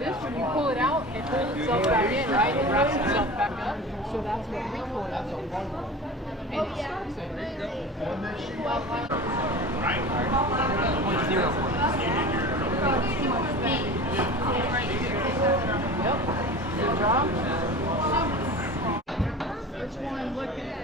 this, when you pull it out, it pulls itself back in, right? It wraps itself back up. So that's what recoil is. And it stops it. Right? Yep. Good job. Which one? Look at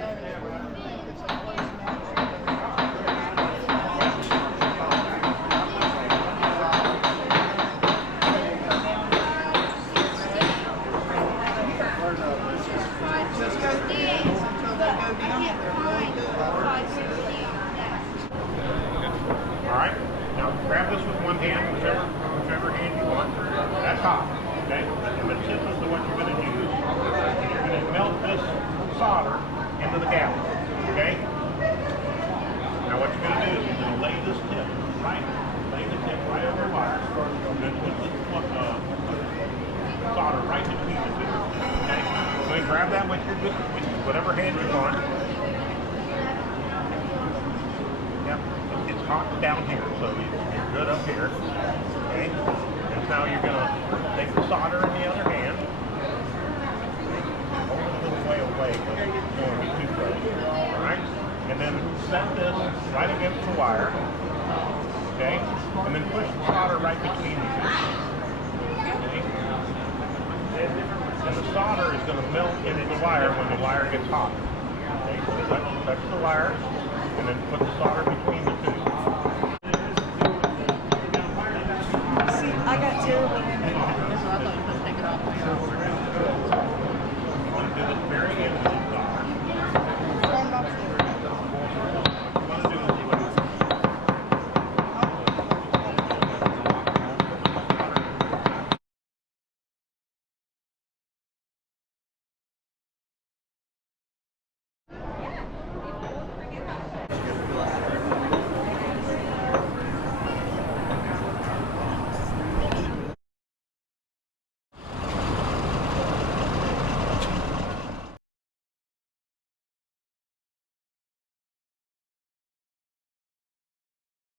Alright, now grab this with one hand, whichever hand you want. That's hot, okay? And the tip is what you're going to use. And you're going to melt this solder into the gallon, okay? Now what you're going to do is you're going to lay this tip, lay the tip right over the wire, and then put the solder right between the two, okay? So then grab that with whatever hand you want. Yep, it's hot down here, so you're good up here. Okay, and now you're going to take the solder in the other hand, hold it a little way away, because you don't want to be too close. Alright, and then set this right against the wire, okay, and then push the solder right between the two. Okay, and the solder is going to melt into the wire when the wire gets hot. Okay, so touch the wire, and then put the solder between the